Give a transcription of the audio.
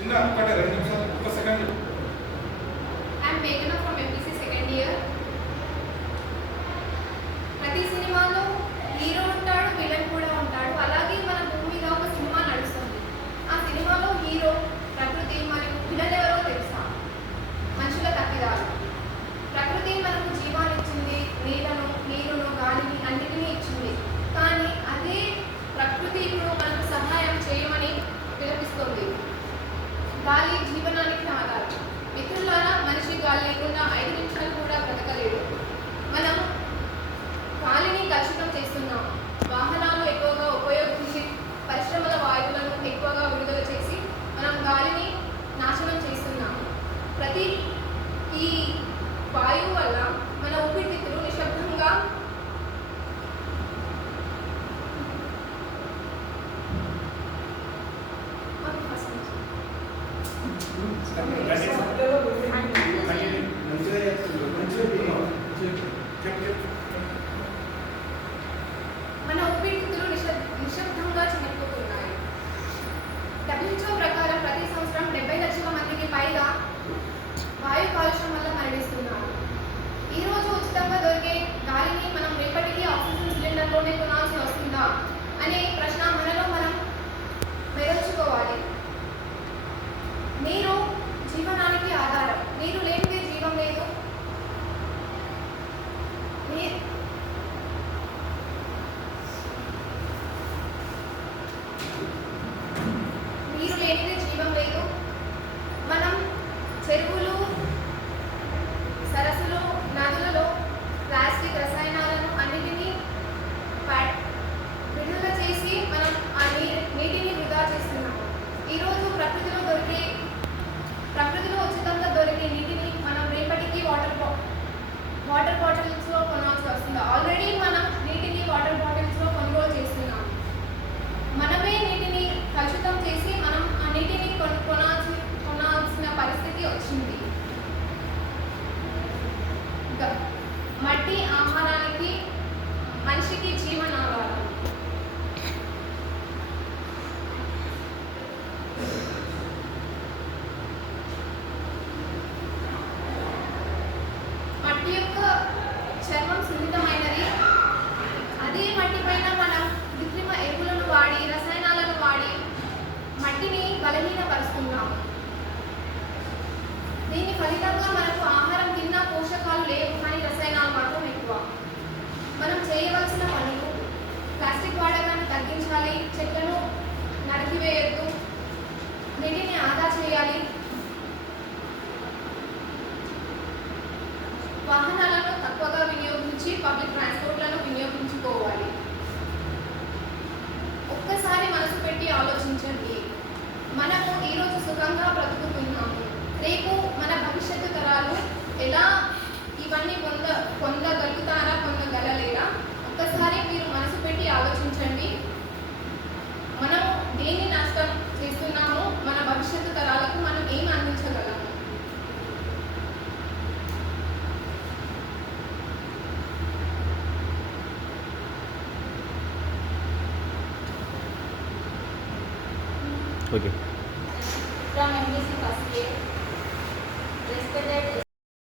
చిన్న ఒక్కటే 2 నిమిషాలు ఒక second. I'm Meghana from MPC second year. ప్రతి సినిమాలో హీరో ఉంటాడు, విలన్ కూడా ఉంటాడు. అలాగే మన భూమి మీద ఒక సినిమా నడుస్తుంది. ఆ సినిమాలో హీరో, ప్రకృతి మరియు విలన్ ఎవరో తెలుసా? మనుషుల తప్పిదాలు. ప్రకృతి మనకు జీవాన్ని ఇచ్చింది, నీళ్లను, నీరును, గాలిని అన్నిటినీ ఇచ్చింది. కానీ అదే ప్రకృతి ఇప్పుడు మనకు సహాయం చేయమని పిలిపిస్తుంది. గాలి జీవనానికి ఆధారం. మిత్రులారా, మనిషి గాలి లేకుండా 5 నిమిషాలు కూడా బ్రతకలేడు. మనం గాలిని కలుషితం చేస్తున్నాం. వాహనాలు ఎక్కువగా ఉపయోగించి పరిశ్రమల వాయువులను ఎక్కువగా విడుదల చేసి మనం గాలిని నాశనం చేస్తున్నాం. ప్రతి ఈ వాయువు వల్ల మన ఊపిరితిత్తులు నిశ్శబ్దంగా మన ఊపిరితిత్తులు నిశ్శబ్దంగా చనిపోతున్నాయి. WHO ప్రకారం ప్రతి సంవత్సరం 70 లక్షల మందికి పైగా వాయు కాలుష్యం వల్ల మరణిస్తున్నారు. ఈరోజు ఉచితంగా దొరికే గాలిని మనం రేపటికి ఆక్సిజన్ సిలిండర్లోనే కొనాల్సి వస్తుందా అనే ప్రశ్న మనలో మనం మెదల్చుకోవాలి. నీరు జీవనానికి ఆధారం. నీరు లేనిదే జీవం లేదు. నీరు లేనిదే జీవం లేదు. మనం చెరువులు, సరస్సులు, నదులలో ప్లాస్టిక్ రసాయనాలను అన్నిటినీ విడుదల చేసి మనం ఆ నీటిని వృధా చేస్తున్నాము. ఈరోజు ప్రకృతిలో ఉచితంగా దొరికే నీటిని మనం రేపటికి వాటర్ బాటిల్స్లో కొనాల్సి వస్తుంది. ఆల్రెడీ మనం నీటిని వాటర్ బాటిల్స్లో కొనుగోలు చేస్తున్నాం. మనమే నీటిని కలుషితం చేసి మనం ఆ నీటిని కొనాల్సిన పరిస్థితి వచ్చింది. మట్టి ఆహారానికి, మనిషికి జీవనాధారం. మట్టి యొక్క చర్మం సున్నితమైనది. అదే మట్టి పైన మనం కృత్రిమ ఎరువులను వాడి, రసాయనాలను వాడి మట్టిని బలహీనపరుస్తున్నాం. దీని ఫలితంగా మనకు ఆహారం తిన్నా పోషకాలు లేవు, కానీ రసాయనాలు మాత్రం ఎక్కువ. మనం చేయవలసిన పనులు: ప్లాస్టిక్ వాడకాన్ని తగ్గించాలి, చెట్లను నరికివేయద్దు, నీటిని ఆదా చేయాలి, వాహనాలను తక్కువగా వినియోగించి పబ్లిక్ ట్రాన్స్పోర్ట్లను వినియోగించుకోవాలి. ఒక్కసారి మనసు పెట్టి ఆలోచించండి. మనము ఈరోజు సుఖంగా బ్రతుకుతున్నాము. రేపు మన భవిష్యత్తు తరాలు ఎలా ఇవన్నీ పొందగలుగుతారా, పొందగలలేరా? ఒక్కసారి మీరు మనసు పెట్టి ఆలోచించండి. మనము దేన్ని నష్టం చేస్తున్నాము, మన భవిష్యత్తు తరాలకు మనం ఏం అందించగలము? Okay. From MPC first year, respected